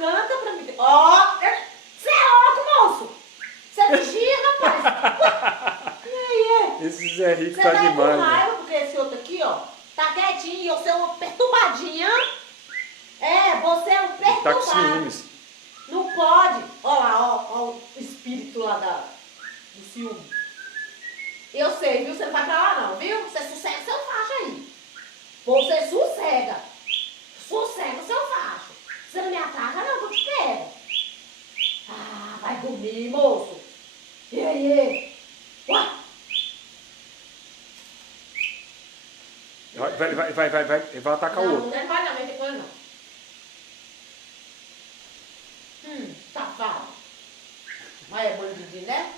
Canta pra mim. Ó, você é louco, moço. Você vigia, rapaz. E aí? Esse Zé Rico Você tá tá demais, com né? raiva porque esse outro aqui, ó, tá quietinho e você é uma perturbadinha. É, você é um Ele tá com perturbado. ciúmes. Não pode. Ó lá, ó o espírito lá do ciúme. Eu sei, viu? Você não vai pra lá não, viu? Você sossega seu facho aí. Você sossega. Sossega o seu facho. Você não me ataca não, que eu te pego. Ah, vai dormir, moço. E aí? Ué? Vai. Ele vai atacar o Não, outro. não vai não, vem depois não. Safado. Mas é bandidinho, né?